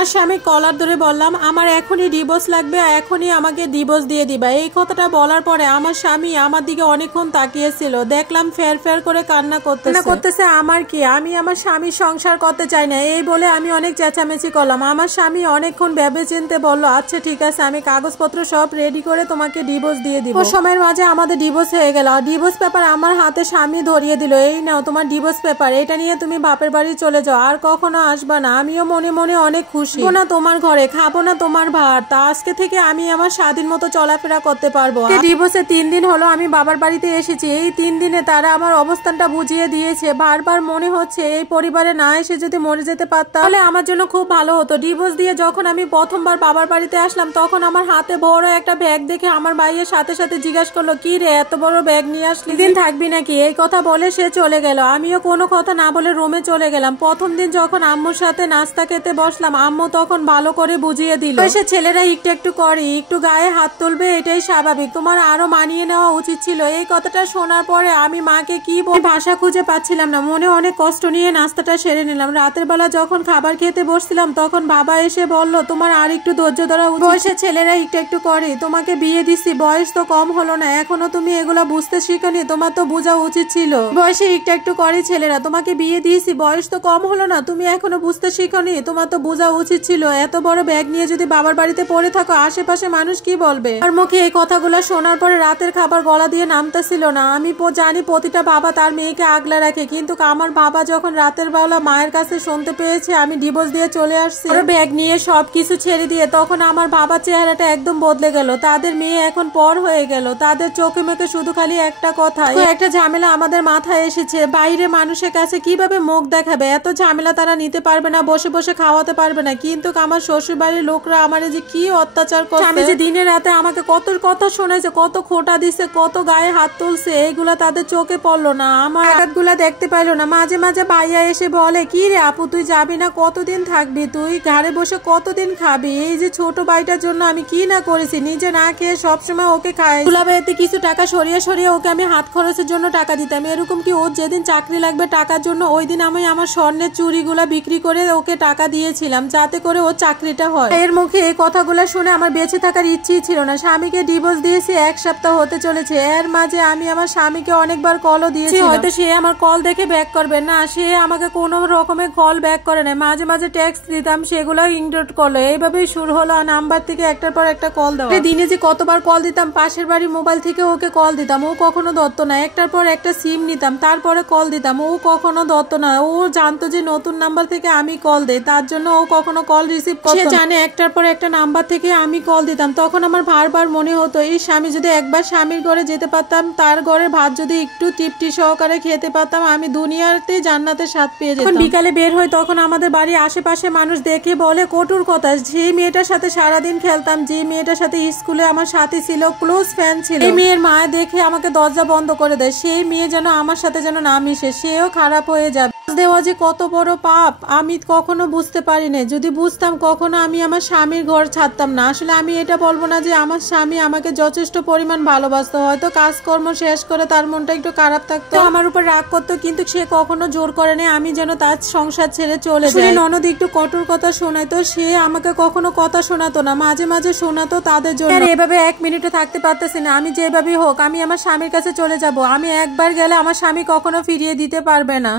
আমার স্বামী কলার ধরে বললাম, আমার এখনই ডিভোর্স লাগবে, এখনই আমাকে ডিভোর্স দিয়ে দিবা। এই কথাটা বলার পরে আমার স্বামী আমার দিকে অনেকক্ষণ তাকিয়েছিল। দেখলাম ফের ফের করে কান্না করতেছে। আমার কি, আমি আমার স্বামীর সংসার করতে চাই না এই বলে আমি অনেক চেঁচামেচি করলাম। আমার স্বামী অনেকক্ষণ ভেবে চিনতে বলল, আচ্ছা ঠিক আছে, আমি কাগজপত্র সব রেডি করে তোমাকে ডিভোর্স দিয়ে দিব। সময়ের মাঝে আমাদের ডিভোর্স হয়ে গেল। ডিভোর্স পেপার আমার হাতে স্বামী ধরিয়ে দিল, এই নাও তোমার ডিভোর্স পেপার, এটা নিয়ে তুমি বাপের বাড়ি চলে যাও, আর কখনো আসবা না। আমিও মনে মনে অনেক খুশি। না তোমার ঘরে খাবো না তোমার ভাত, তা আজকে থেকে আমি আমার স্বাধীন মতো চলাফেরা করতে পারবো। ডিভোর্সে 3 দিন হলো আমি বাবার বাড়িতে এসেছি। এই 3 দিনে তারা আমার অবস্থানটা বুঝিয়ে দিয়েছে। বারবার মনে হচ্ছে এই পরিবারে না এসে যদি মরে যেতে পারতাম তাহলে আমার জন্য খুব ভালো হতো। ডিভোর্স দিয়ে যখন আমি প্রথমবার বাবার বাড়িতে আসলাম তখন আমার হাতে বড় একটা ব্যাগ দেখে আমার ভাইয়ের সাথে সাথে জিজ্ঞাসা করলো, কি রে এত বড় ব্যাগ নিয়ে আসলি, দিন থাকবি নাকি? এই কথা বলে সে চলে গেল। আমিও কোনো কথা না বলে রুমে চলে গেলাম। প্রথম দিন যখন আম্মুর সাথে নাস্তা খেতে বসলাম আম্মু তখন ভালো করে বুঝিয়ে দিল, সে ছেলেরা একটু একটু করে একটু গায়ে হাত তুলবে, এটাই স্বাভাবিক, তোমার আরো মানিয়ে নেওয়া উচিত ছিল। এই কথাটা শোনার পরে আমি মাকে কি ভাষা খুঁজে পাচ্ছিলাম না। মনে অনেক কষ্ট নিয়ে নাস্তাটা সেরে নিলাম। রাতের বেলা যখন খাবার খেতে বসছিলাম তখন বাবা এসে বলল, তোমার আর একটু ধৈর্য ধরা উচিত, বয়সের ছেলেরা একটু একটু করে, তোমাকে বিয়ে দিচ্ছি, বয়স তো কম হলো না, এখনো তুমি এগুলা বুঝতে শিখনি, তোমার তো বোঝা উচিত ছিল। বয়সে একটু একটু করে ছেলেরা, তোমাকে বিয়ে দিয়েছি, বয়স তো কম হলো না, তুমি এখনো বুঝতে শিখনি, তোমার তো বোঝা উচিত ছিল। এত বড় ব্যাগ নিয়ে যদি বাবার বাড়িতে পড়ে থাকো আশেপাশে মানুষ কি বলবে? আর মুখে এই কথাগুলো শোনার পরে রাতের খাবার গলা দিয়ে নামতেছিল না। আমি জানি প্রতিটা বাবা তার মেয়েকে আগলে রাখে, কিন্তু আমার বাবা যখন রাতের বেলা মায়ের কাছে শুনতে পেয়েছে আমি ডিভোর্স দিয়ে চলে আসছি, ব্যাগ নিয়ে সবকিছু ছেড়ে দিয়ে, তখন আমার বাবার চেহারাটা একদম বদলে গেল। তাদের মেয়ে এখন পর হয়ে গেল, তাদের চোখে মুখে শুধু খালি একটা কথা, একটা ঝামেলা আমাদের মাথায় এসেছে, বাইরে মানুষের কাছে কিভাবে মুখ দেখাবে, এত ঝামেলা তারা নিতে পারবে না, বসে বসে খাওয়াতে পারবে না। কিন্তু আমার শ্বশুর বাড়ির লোকরা আমার যে কি অত্যাচার করছে, আমি যে দিনে রাতে আমাকে কত কথা শোনাইছে, কত খোটা দিছে, কত গায়ে হাত তুলছে, এইগুলা তাদের চোখে পড়লো না, আমার আঘাতগুলা দেখতে পাইলো না। মাঝে মাঝে ভাইয়া এসে বলে, কি রে আপু তুই যাবি না, কতদিন থাকবি, তুই ঘরে বসে কতদিন খাবি? এই যে ছোট ভাইটার জন্য আমি কি না করেছি, নিজে না খেয়ে সবসময় ওকে খাই। দুলাভাইতে কিছু টাকা সরিয়ে সরিয়ে ওকে আমি হাত খরচের জন্য টাকা দিতাম। এরকম কি ওর যেদিন চাকরি লাগবে টাকার জন্য ওই দিন আমি আমার স্বর্ণের চুড়িগুলা বিক্রি করে ওকে টাকা দিয়েছিলাম যাতে করে ওর চাকরিটা হয়। এর মুখে এই কথাগুলো শুনে আমার বেঁচে থাকার ইচ্ছেই ছিল না। স্বামীকে ডিভোর্স দিয়েছি 1 সপ্তাহ হতে চলেছে। এর মাঝে আমি আমার স্বামীকে অনেকবার কলও দিয়েছি, হয়তো সে আমার কল দেখে ব্যাক করবে না, সে আমাকে কোনো রকমের কল ব্যাক করে না। মাঝে মাঝে টেক্সট দিতাম, সেগুলো ইগনোর করলো। এইভাবেই শুরু হলো নাম্বার থেকে একটার পর একটা কল দেওয়া। দিনে যে কতবার কল দিতাম, পাশের বাড়ি মোবাইল থেকে ওকে কল দিতাম, ও কখনো ধরতো না। একটার পর একটা সিম নিতাম, তারপরে কল দিতাম, ও কখনো ধরতো না। ও জানতো যে নতুন নাম্বার থেকে আমি কল দেই, তার জন্য ও কখনো কল রিসিভ করতো না। সে জানে একটার পর একটা নাম্বার থেকে আমি কল দিতাম। তখন আমার বারবার মনে হতো, এই স্বামী যদি একবার স্বামীর ঘরে যেতে পারতাম, তার ঘরে ভাত যদি একটু তৃপ্তি সহকারে খেতে পারতাম, আমি দুনিয়াতে জান্নাতের স্বাদ পেয়ে যেতাম। বিকালে বের হই তখন আমাদের বাড়ির আশেপাশে মানুষ দেখে বলে কটুর কথা, যে মেয়েটার সাথে সারাদিন খেলতাম, যে মেয়েটার সাথে স্কুলে আমার সাথে ছিল, ক্লোজ ফ্যান ছিল, এই মেয়ের মা দেখে আমাকে দরজা বন্ধ করে দেয়। সেই মেয়ে যেন আমার সাথে যেন না মিশে, সেও খারাপ হয়ে যাবে। দেওয়া যে কত বড় পাপ আমি কখনো বুঝতে পারি না। যদি বুঝতাম কখনো আমি আমার স্বামীর ঘর ছাড়তাম না। আসলে আমি এটা বলবো না যে আমার স্বামী আমাকে যথেষ্ট পরিমাণ ভালোবাসতো, হয়তো কাজকর্ম শেষ করে তার মনটা একটু খারাপ থাকতো, আমার উপর রাগ করতো, কিন্তু সে কখনো জোর করে নেই আমি যেন তার সংসার ছেড়ে চলে যাই। ননদ একটু কঠোর কথা শোনাইতো, সে আমাকে কখনো কথা শোনাতো না, মাঝে মাঝে শোনাতো তাদের জন্য। এভাবে 1 মিনিটও থাকতে পারতেছি না। আমি যেভাবেই হোক আমি আমার স্বামীর কাছে চলে যাব। আমি একবার গেলে আমার স্বামী কখনো ফিরিয়ে দিতে পারবে না।